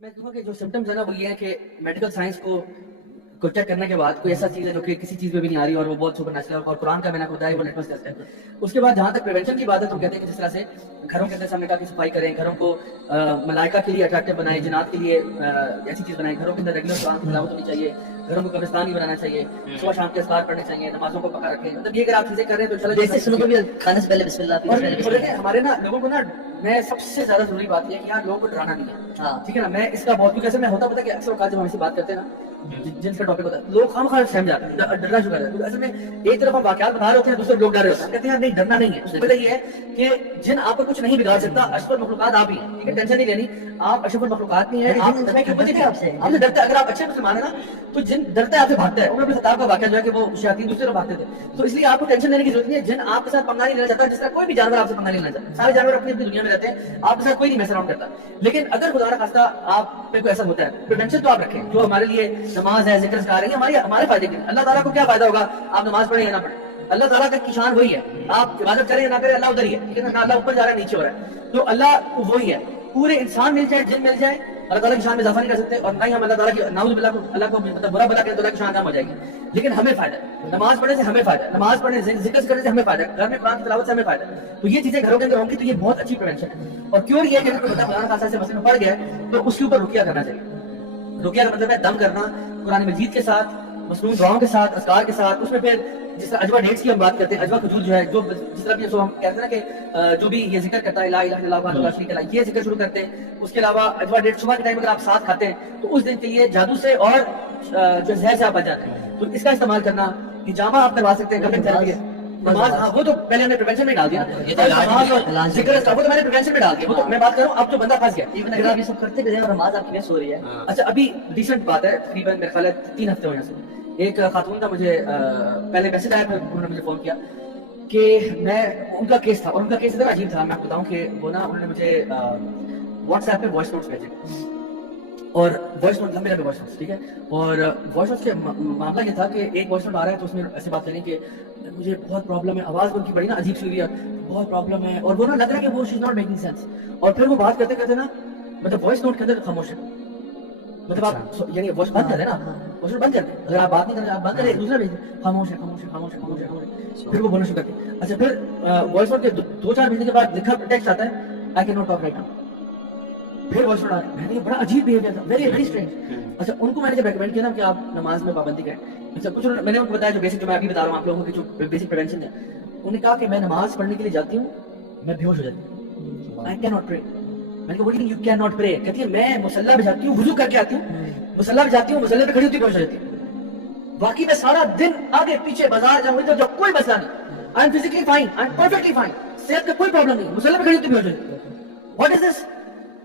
मैं कहूँगा कि जो सिम्टम्स है ना वो ये है कि मेडिकल साइंस को चेक करने के बाद कोई ऐसा चीज़ है जो कि किसी चीज़ में भी नहीं आ रही और वो बहुत सुपर नेचुरल और कुरान का मैंने खुद है वो लिटमस टेस्ट है। उसके बाद जहाँ तक प्रिवेंशन की बात है तो कहते हैं कि जिस तरह से घरों के अंदर हमने कहा कि सफाई करें, घरों को मलाइका के लिए अट्रैक्टिव बनाएं, जिन्नात के लिए ऐसी चीज़ बनाएं, घरों के अंदर रेगुलर कुरान की तिलावत होनी चाहिए, घरों को कब्रिस्तान ही बनाना चाहिए, सुबह शाम के अस्कार पढ़ने चाहिए, नमाजों को पका रखें। मतलब ये अगर आप चीज़ें कर रहे हैं तो चलो जैसे सुनो कभी खाने से पहले बिस्मिल्लाह और देखिए हमारे ना लोगों को ना मैं सबसे ज्यादा जरूरी बात यह है कि यार लोगों को डराना नहीं है। हाँ ठीक है ना, मैं इसका बहुत क्योंकि ऐसे मैं होता पता कि अक्सर औकात जब हम ऐसी बात करते हैं ना जिनका टॉपिक होता है लोग खाम सहम जाते हैं, डरना शुरू कर रहे हैं। असल में एक तरफ हम वाकयात बता रहे होते हैं, दूसरे लोग डर रहे होते हैं, कहते हैं नहीं डरना नहीं है। उसमें ये है कि जिन आपको कुछ नहीं बिगाड़ सकता, अशरफुल मखलूकात आप ही हैं। ठीक है, टेंशन नहीं लेनी, आप अशरफुल मखलूकात नहीं है। आप आपसे डरते, अगर आप अच्छे मुसलमान है ना तो जिन डरते आपसे भागता है। उमर बिन खत्ताब का वाकया जो है कि वो शयातीन दूसरे तरफ भागते थे, तो इसलिए आपको टेंशन लेने की जरूरत नहीं है। जिन आपके साथ पंगा नहीं लेना चाहता, जिस तरह कोई भी जानवर आपसे पंगा नहीं लेना चाहता, सारे जानवर अपनी अपनी दुनिया में रहते हैं, आपके साथ कोई नहीं मैस अराउंड करता। लेकिन अगर खुदा ना खास्ता आप पे कोई ऐसा होता है, प्रिवेंशन तो आप रखें जो हमारे लिए नमाज है, जिक्र आ रही है, हमारे फायदे के लिए। अल्लाह ताला को क्या फायदा होगा आप नमाज पढ़े या ना पढ़े? अल्लाह ताला का की शान वही है, आप इबादत करें या ना करें, अल्लाह उधर ही है। ठीक है ना, अल्लाह ऊपर जा रहा है नीचे हो रहा है, तो अल्लाह वही है। पूरे इंसान मिल जाए, जिन मिल जाए, अल्लाह ताला की शान में इजाफा नहीं कर सकते और ना ही हम अल्लाह ताला की नाउज़ बिल्लाह को अल्लाह को मतलब बुरा भला करें तो अल्लाह की शान कम हो जाएगी। लेकिन हमें फायदा है, नमाज पढ़ने से हमें फायदा है, नमाज पढ़ने से जिक्र करने से हमें फायदा है, घर में कुरान की तिलावत से हमें फायदा है। तो ये चीजें घरों के अंदर होंगी तो ये बहुत अच्छी प्रिवेंशन है। और क्योर ये है कि अगर बंदा कुरान खासा से मसले में पड़ गया है तो उसके ऊपर रुकिया करना चाहिए। रुकिया का मतलब है दम करना कुरान मजीद के साथ, मसनून दुआओं के साथ, अस्कार के साथ। उसमें फिर जिस तरह अजवा डेट्स की हम बात करते हैं, अजवा खजूर जो है, जो जिस तरह भी हम कहते हैं ना कि जो भी ये जिक्र करता है ला इलाहा इल्लल्लाह वहदहु ला शरीका लह, ये जिक्र शुरू करते हैं। उसके अलावा अजवा डेट सुबह के टाइम अगर आप साथ खाते हैं तो उस दिन के लिए जादू से और जो जहर से आप बच जाते हैं। तो इसका इस्तेमाल करना, हिजामा आप करवा सकते हैं, कभी थेरेपी है नमाज। हाँ वो तो पहले हमने प्रिवेंशन में डाल दिया, जिक्र वो तो मैंने प्रिवेंशन में डाल दिया। वो तो मैं बात कर रहा हूँ अब तो बंदा फंस गया, इवन आप ये सब करते भी हैं और नमाज आपकी मिस हो रही है। अच्छा अभी रिसेंट बात है, तकरीबन मेरे ख्याल है 3 हफ्ते हुए हैं। एक खातून का मुझे पहले मैसेज आया, फिर उन्होंने मुझे फोन किया कि मैं उनका केस था, और उनका केस इतना अजीब था, मैं आपको बताऊं कि वो ना उन्होंने मुझे व्हाट्सएप पे वॉइस नोट्स भेजे, और वॉइस नोट लंबे लंबे वॉइस नोट्स। ठीक है, और वॉइस नोट्स के मामला ये था कि एक वॉइस नोट आ रहा है तो उसमें ऐसे बात करें कि मुझे बहुत प्रॉब्लम है, आवाज उनकी बड़ी ना अजीब सी हुई है, बहुत प्रॉब्लम है, और वो ना लग रहा है कि वो she is not making sense. और फिर वो बात करते करते ना मतलब वॉइस नोट के अंदर खामोश है, मतलब आप यानी वॉइस बंद कर देना, वॉइस बंद कर दे, अगर आप बात नहीं कर रहे आप बंद करें, दूसरा भेज खामोश है, खामोश है, खामोश है, खामोश है, खामोश है। फिर वो बोलना शुरू करते हैं। अच्छा फिर वॉइस नोट के 2-4 महीने के बाद लिखा टेक्स्ट आता है, I can not talk right now. फिर वॉइस नोट आ रहा है, मैंने बड़ा अजीब बिहेवियर था, वेरी वेरी स्ट्रेंज। अच्छा उनको मैंने जब रेकमेंड किया ना कि आप नमाज में पाबंदी करें, अच्छा कुछ मैंने उनको बताया जो बेसिक, जो मैं अभी बता रहा हूँ आप लोगों की जो बेसिक प्रिवेंशन है। उन्होंने कहा कि मैं नमाज पढ़ने के लिए जाती हूँ, मैं बेहोश हो जाती हूँ, आई कैन नॉट प्रे। मैंने कहा what you can not pray? कहती है मैं मुसल्ला पे जाती हूँ, वुजू करके आती हूँ, मुसल्ला पे जाती हूँ, मुसल्ले पे खड़ी होती बेहोश हो जाती हूँ। बाकी मैं सारा दिन आगे पीछे बाजार जाऊँ इधर जाऊँ कोई मसला नहीं, I am physically fine, I am perfectly fine, सेहत का कोई प्रॉब्लम नहीं, मुसल्ले पे खड़ी होती बेहोश हो जाती हूँ। What is this,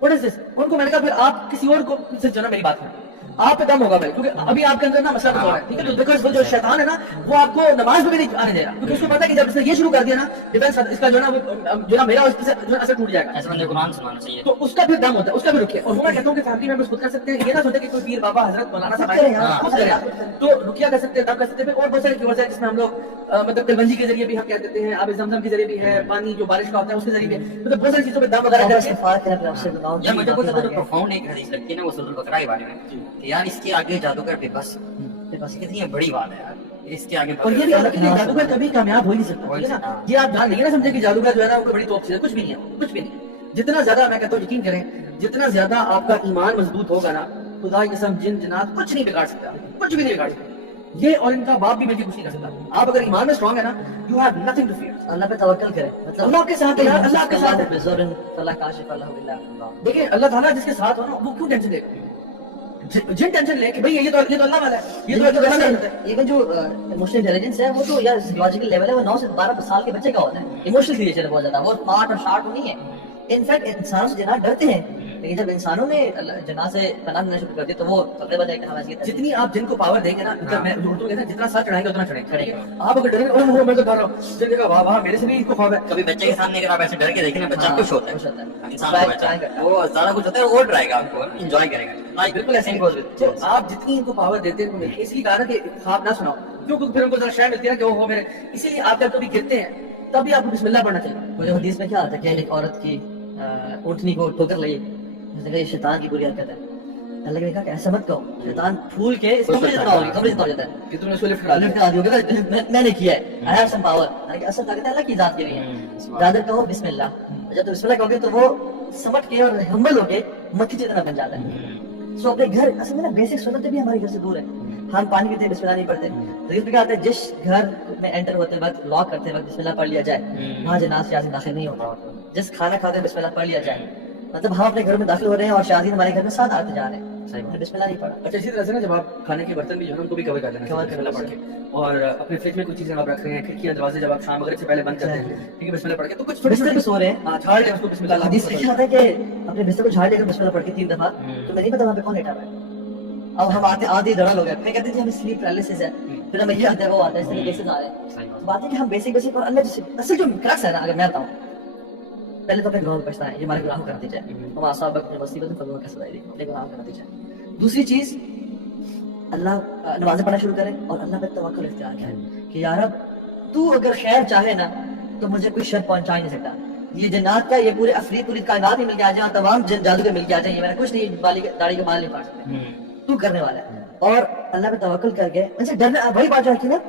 what is this? उनको मैंने कहा फिर आप किसी और को से जो ना मेरी बात करें, आप पे दम होगा भाई, क्योंकि अभी आपके अंदर ना मसला तो हो रहा है। ठीक है, तो देखो जो शैतान है ना वो आपको नमाज में भी नहीं आने देगा, क्योंकि उसको पता है कि जब इसने ये शुरू कर दिया ना डिफेंस, इसका जो ना जो ना मेरा उससे जो असर टूट जाएगा, ऐसा बंदे कुरान सुनाना चाहिए, तो उसका फिर दम होता है, उसका भी रुकिया। और वो मैं कहता हूँ कि फैमिली मेंबर्स खुद कर सकते हैं, ये ना सोचे कि कोई पीर बाबा हजरत मौलाना साहब तो रुकिया कर सकते हैं, तब कर सकते हैं। और बहुत सारे क्योर्स है जिसमें हम लोग मतलब कलवंजी के जरिए भी हम कह देते हैं, आब ज़मज़म के जरिए भी है, पानी जो बारिश का होता है उसके जरिए भी, मतलब बहुत सारी चीजों पे दम वगैरह करके। आपसे बताऊं यार मुझे कुछ तो प्रोफाउंड एक हदीस लगती है ना वो सूरह बकरा के बारे में कि यार इसके आगे जादूगर बेबस, बेबस कितनी बड़ी बात है यार, इसके आगे। और ये भी याद रखिए जादूगर कभी कामयाब हो ही नहीं सकता, ठीक है ना? ये आप ध्यान रखिए ना, समझे कि जादूगर जो है ना वो बड़ी तोप है, कुछ भी नहीं है, कुछ भी नहीं। जितना ज्यादा मैं कहता हूँ यकीन करें, जितना ज्यादा आपका ईमान मजबूत होगा ना, खुदा की कसम जिन जिन्नात कुछ नहीं बिगाड़ सकता, कुछ भी नहीं बिगाड़ सकता। ये और इनका बाप भी मिलकर कुछ नहीं कर सकता। आप अगर ईमान में स्ट्रांग है ना, you have nothing to fear. अल्लाह पे तवक्कल करें, मतलब अल्लाह के साथ है यार, अल्लाह के साथ है। बेज़ुरन फला काशिफ अल्लाह बिल्ला अल्लाह। देखिए अल्लाह ताला जिसके साथ हो ना वो क्यों टेंशन लेगा? जिन टेंशन ले कि भाई ये तो अल्लाह वाला है, ये तो अल्लाह वाला है। इवन जो इमोशनल इंटेलिजेंस है वो तो यार साइकोलॉजिकल लेवल है, वो 9 से 12 साल के बच्चे का होता है। इमोशनल क्रिएचर है बहुत ज्यादा, वो स्मार्ट और शार्प नहीं है। इनफैक्ट इंसान से जितना डरते हैं, लेकिन जब इंसानों ने जना से पनाह लेना शुरू कर दिया तो वो तकरीबन बजाय कहा वैसे जितनी आप जिनको पावर देंगे ना, मतलब मैं उर्दू कहते हैं जितना सर चढ़ाएंगे उतना चढ़ेगा। आप अगर डरेंगे ओह मैं तो डर रहा हूं, जिन देखा वाह वाह मेरे से भी इसको खौफ है। कभी बच्चे के सामने अगर आप ऐसे डर के देखें ना, बच्चा खुश होता है, इंसान Try बच्चा करता है। वो सारा कुछ होता है और डराएगा आपको, एंजॉय करेगा। बिल्कुल ऐसे ही बोल रहे। तो आप जितनी इनको पावर देते हैं इसलिए कहा ना कि ख्वाब ना सुनाओ, क्योंकि फिर उनको जरा शय मिलती है ना कि वो मेरे, इसीलिए आप जब कभी गिरते हैं तभी आपको बिस्मिल्लाह पढ़ना चाहिए। मुझे हदीस में क्या आता है कि एक औरत की ऊँटनी को ठोकर लगी, उसने कहा ये शैतान की बुरी हरकत है, अल्लाह ने कहा कि ऐसा मत कहो, शैतान फूल के इस कमरे जितना होगी, कमरे जितना हो जाता है कि तुमने उसको लिफ्ट करा लिफ्ट करा दिया, मैंने किया है, आई हैव सम पावर, यानी कि असल ताकत अल्लाह की जात के लिए है। ज्यादा कहो बिस्मिल्लाह, जब तुम बिस्मिल्लाह कहोगे तो वो समट के और हम्बल होके मक्खी जितना बन जाता है। सो अपने घर, असल में ना बेसिक सुन्नतें भी हमारे घर से दूर है। हम पानी पीते बिस्मिल्लाह नहीं पढ़ते, तो इसमें क्या आता है, जिस घर में एंटर होते वक्त, लॉक करते वक्त बिस्मिल्लाह पढ़ लिया जाए, वहाँ जन्नत से दाखिल नहीं होता। जिस खाना खाते बिस्मिल्लाह पढ़ लिया जाए, मतलब हम अपने घर में दाखिल हो रहे हैं और शादी हमारे घर में साथ आते जा रहे हैं, बिस्मिल्लाह नहीं पढ़ा। अच्छा, इसी तरह से ना जब आप खाने के बर्तन भी जो है उनको भी कवर कर लेना, कवर करना पड़ के, और अपने फ्रिज में कुछ चीजें आप रख रहे हैं, खिड़कियां दरवाजे जब आप शाम वगैरह से पहले बंद करते हैं, ठीक है, बिस्मिल्लाह पढ़ के, तो कुछ छोटे बिस्तर पे सो रहे हैं, हाँ, झाड़ लें उसको बिस्मिल्लाह। हदीस में क्या आता है कि अपने बिस्तर को झाड़ लेकर बिस्मिल्लाह पढ़ के 3 दफा, तो मैं नहीं पता वहाँ पे कौन लेटा हुआ है। अब हम आते आधे धड़ल हो गए, फिर कहते थे हमें स्लीप पैरालिसिस है, फिर हमें ये आता है वो आता है, इस तरह के केसेस आ रहे हैं। बात है कि हम बेसिक बेसिक और अल्लाह जैसे असल जो क्रक्स है ना, अगर मैं बताऊं, पहले तो अपने गुनाहों को बचना है, ये हमारे गुनाह कर दी जाए, हम आसाब अपने मुसीबत में फजल का सजाई दें, अपने गुनाह कर दी जाए। दूसरी चीज, अल्लाह नमाज़ें पढ़ना शुरू करें और अल्लाह पे तवक्कुल इख्तियार करें कि यार अब तू अगर खैर चाहे ना तो मुझे कोई शर पहुंचा ही नहीं सकता। ये जन्नत का, ये पूरे अफरीद, पूरी कायनात ही मिल के आ जाए, तमाम जादूगर मिल के आ जाए, ये मैंने कुछ नहीं, दाढ़ी के बाल नहीं काट सकते, तू करने वाला है। और अल्लाह पे तवक्कुल करके उनसे डरना, वही बात है कि ना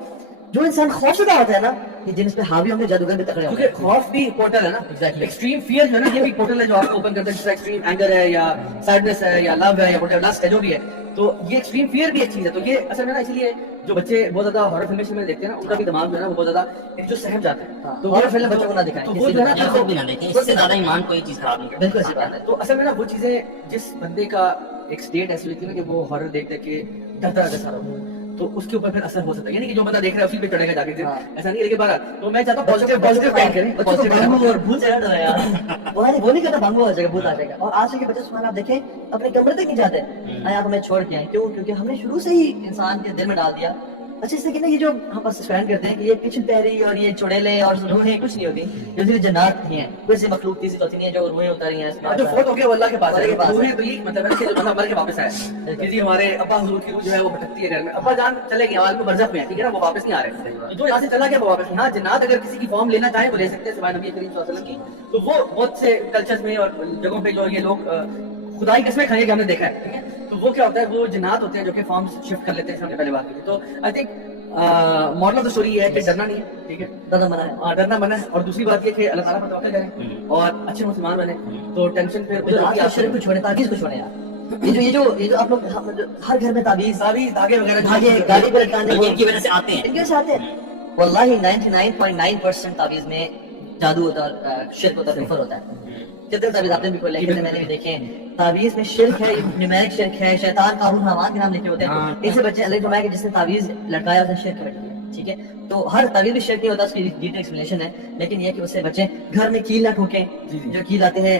जो इंसान खौफजदा होता है ना, ये जिन पे हावी होंगे जादूगर भी तगड़े होंगे, क्योंकि खौफ भी पोर्टल है ना, एक्सट्रीम फियर जो है ना, ये भी पोर्टल है जो आपको ओपन करता है, जैसे एक्सट्रीम एंगर है या सैडनेस है या लव है या व्हाटएवर लस्ट है, जो भी है, तो ये एक्सट्रीम फियर भी एक चीज है। तो ये असल में ना, इसलिए जो बच्चे बहुत ज्यादा हॉरर फिल्में में देखते हैं ना, उनका भी दिमाग जो है ना वो बहुत ज्यादा जो सहम जाते हैं, तो हॉरर फिल्म बच्चों को ना दिखाएं, तो वो जो है ना या खुद भी ना देखें, इससे ज्यादा ईमान कोई चीज खराब नहीं करती। बिल्कुल ऐसी बात है। तो असल में ना वो चीजें, जिस बंदे का एक स्टेट ऐसी होती है ना कि वो हॉरर देख देख के डरता रहता है सारा, तो उसके ऊपर फिर असर हो सकता है, यानी कि जो बंदा देख रहा है उसी पे चढ़ेगा जाके, ऐसा नहीं है। लेकिन बारह तो मैं चाहता हूँ पॉजिटिव टाइम करें, पॉजिटिव और भूत से डर रहा है यार, वो नहीं करना, भंगू हो जाएगा, भूत आ जाएगा। और आज के बच्चे सुबह आप देखें अपने कमरे तक नहीं जाते, आप हमें छोड़ के आए, क्यों? क्योंकि हमने शुरू से ही इंसान के दिल में डाल दिया। अच्छा, इससे कि ना ये जो हम बस स्टैंड करते हैं कि ये पिछल पैरी और ये चुड़ैले और रूहें कुछ नहीं होती, जो जन्नत नहीं है, कोई सी मखलूक तीसरी चौथी नहीं है जो रूहें उतारी हैं, जो फोट हो गया वो अल्लाह के पास है, अल्लाह के पास है। रूहें तो ये मतलब है कि जो बंदा मर के वापस आया, किसी हमारे अब्बा हुजूर की रूह जो है वो भटकती है घर में, अब्बा जान चले गए, आलम बरज़ख में है, ठीक है ना, वो वापस नहीं आ रहे, तो जो यहाँ से चला गया वो वापस नहीं। हाँ, जन्नत अगर किसी की फॉर्म लेना चाहे वो ले सकते हैं, सिवाय नबी करीम सल्लल्लाहु अलैहि वसल्लम की, तो वो बहुत से कल्चर्स में और जगहों पे जो ये लोग खुदाई किस्में खाएंगे, हमने देखा है, ठीक है। तो वो क्या होता है, वो जन्नत होते हैं जो कि फॉर्म शिफ्ट कर लेते हैं, हमने पहले बात की। तो I think moral of the story ये है कि डरना नहीं है, ठीक है, डरना मना है, डरना मना है। और दूसरी बात ये कि अल्लाह ताला पर तवक्कुल करें और अच्छे मुसलमान बने, तो टेंशन फिर उधर होगी। आप शरीफ को छोड़े, ताबीज़ को छोड़े यार। ये जो आप लोग हर घर में ताबीज़ धागे वगैरह धागे गाड़ी पर लटकाने, ये इनकी वजह से आते हैं, इनके साथ है। वल्लाही 99.9% ताबीज़ में जादू होता है, शिर्क होता है, कुफर होता है। कितने ताबीज़ आपने भी खोले, कितने मैंने भी देखे हैं, ताबीज़ में शिर्क है, न्यूमेरिक शिर्क है, शैतान कारून हमान के नाम लिखे होते हैं। ऐसे बच्चे अल्लाह फरमाया कि जिसने ताबीज़ लटकाया उसने शिर्क कर दिया, ठीक है। तो हर ताबीज़ भी शिर्क नहीं होता, उसकी डिटेल एक्सप्लेनेशन है, लेकिन ये कि उससे बच्चे घर में कील ना ठोकें, जो कील आते हैं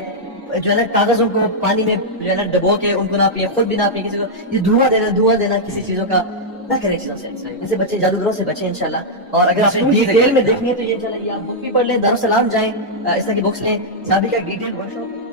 जो है ना, कागजों को पानी में जो है ना डबो के उनको ना पिए, खुद भी ना पिए, किसी को ये धुआं देना किसी चीजों का ना करें, चीजों से ऐसे बच्चे जादूगरों से बचें इंशाल्लाह। और अगर आपको डिटेल में देखनी है तो ये चलें, आप बुक भी पढ़ लें, दारुल सलाम जाएं, इस तरह की बुक्स लें, साबी का डिटेल वर्कशॉप